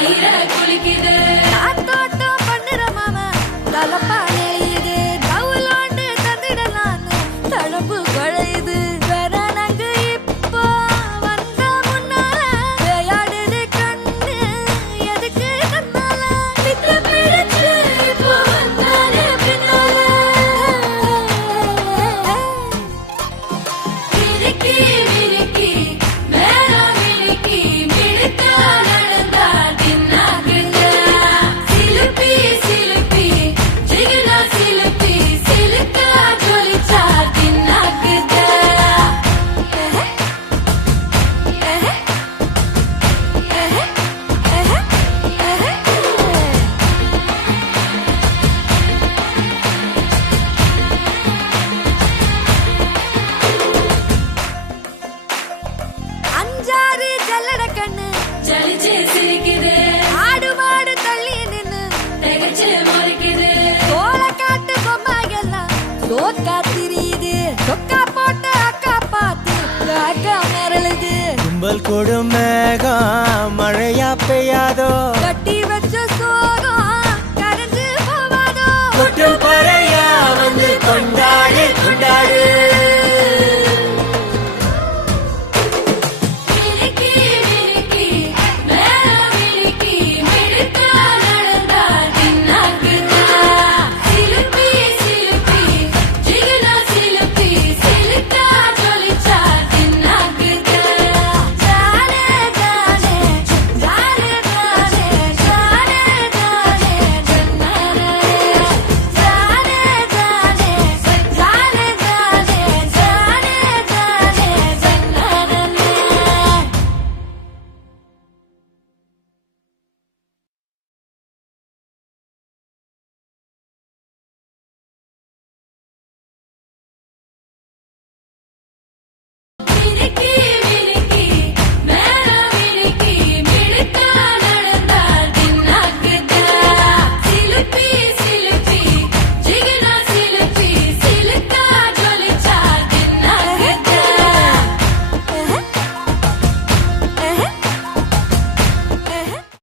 காத்தோட்டம் பண்ணுற மாமா தலப்பானே இது தவுலோண்டு தந்திடலான்னு தழம்பு குழையுது வரணங்கு இப்போ வந்த முன்னால விளையாடுது கண்ணு எதுக்கு தன்னால விட்டு பிடிச்சு இப்போ வந்தாலே பின்னால விரிக்கி விரிக்கி மேல விரிக்கி மிடுக்கா நடந்தா தின்னாக்குங்க சிலுப்பி சிலுப்பி ஜிகினா சிலுப்பி சிலுக்கா ஜொலிச்சா தின்னாக்குங்க அஞ்சாறு ஜல்லட கண்ணு ஜலிச்சு சிரிக்குது ஆடு மாடு தள்ளி நின்னு திகச்சு முறைக்குது தோள காட்டு பொம்மை எல்லாம் சோக்கா திரியுது சொக்கா போட்ட அக்கா பார்த்து காக்கா மிரளுது கும்பல் கொடும் மேகம் மழையா பெய்யாதோ கட்டி வச்ச சோகம் கரைஞ்சு போவாதோ கொட்டும் பறையா வந்து கொண்டாடு கொண்டாடு விரிக்கி விரிக்கி மேல விரிக்கி மிடுக்கா நடந்தா தின்னாக்குங்க சிலுப்பி சிலுப்பி ஜிகினா சிலுப்பி சிலுக்கா ஜொலிச்சா தின்னாக்குங்க ஜாலே ஜாலே ஜாலே ஜாலே ஜாலே ஜாலே ஜன்னரே ஜாலே ஜாலே ஜாலே ஜாலே ஜாலே ஜாலே ஜன்னரே விரிக்கி